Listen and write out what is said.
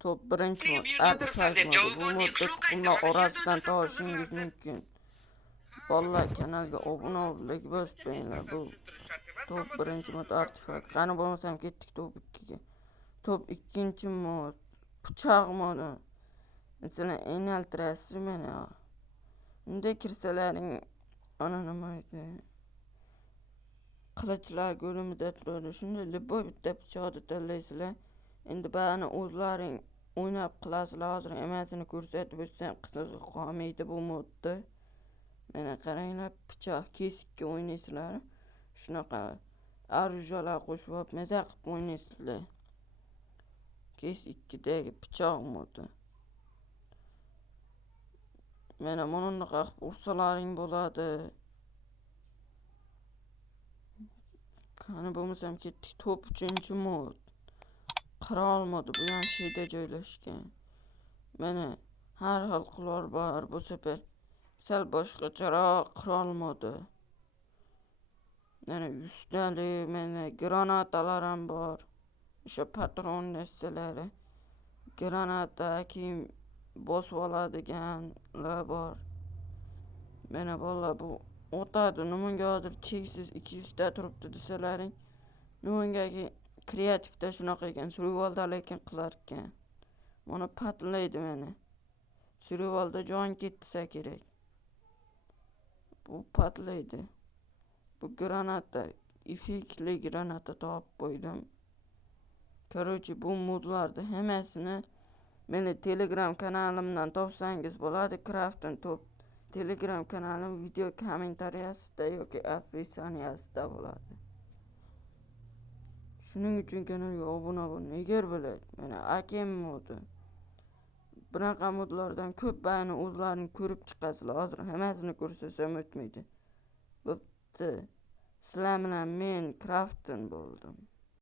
Top birinchi Niye mod bir yerden artifak sen de modu. cevap Bu ver diye modda şu tuxumlar kayıtlara şey orasidan döndürsen topishingiz kızım mumkin. Bolalar kanalga obuna bo'lib bosib qo'yinglar. Bu top birinchi mod artifak. Qani bo'lmasam ketdik top 2ga. Top ikkinchi mod pichoq modi. Masalan, aynaltirasiz mana. Unda kirsalaring ana nima edi? Qilichlar go'limida turadi. Shunda любой bitta pichoqni tanlaysizlar. Endi ba'ni o'zlaring o'ynab qilasizlar. Hozir emasini ko'rsatib o'tsam qizig'i qolmaydi bu modda. Mana qaranglar, pichoq kesikka o'ynaysizlar. Shunaqa arjujalar qo'shib olib maza qilib o'ynaysizlar. Kesikdagi pichoq modi. Mana bunaqa qilib ursalaring bo'ladi. Qani bo'lmasam ketdik top 3-mod. Qirol modi bu ham shida joylashgan. Mana har xil qilor bor. Bu safar sal boshqacharoq qirol modi. Mana 100 talik, mana granatalar ham bor. O'sha patron narsalari. Granata keyin bosib oladiganlar bor. Mana bolalar bu o'tadi. Nimagadir cheksiz 200 ta turibdi desalaring. Nimagaki kreativda shunaqa ekan. Survivalda lekin qilar ekan. Mana patlaydi mana. Survivalda jon ketsa kerak. Bu patlaydi. Bu granata, effektli granata topib qo'ydim. Короче, bu modlarni hammasini meni Telegram kanalimdan topsangiz bo'ladi. Crafting Top Telegram kanalim video kommentariyasida yoki описаниесida bo'ladi. Shuning uchun kanalga obuna bo'ling. Agar biladi, mana AKM modi. Bunaqa modlardan ko'p ba'ni o'zlaring ko'rib chiqasizlar. Hozir hammasini ko'rsatsam o'tmaydi. Bo'pti. Sizlar bilan men crafting bo'ldim.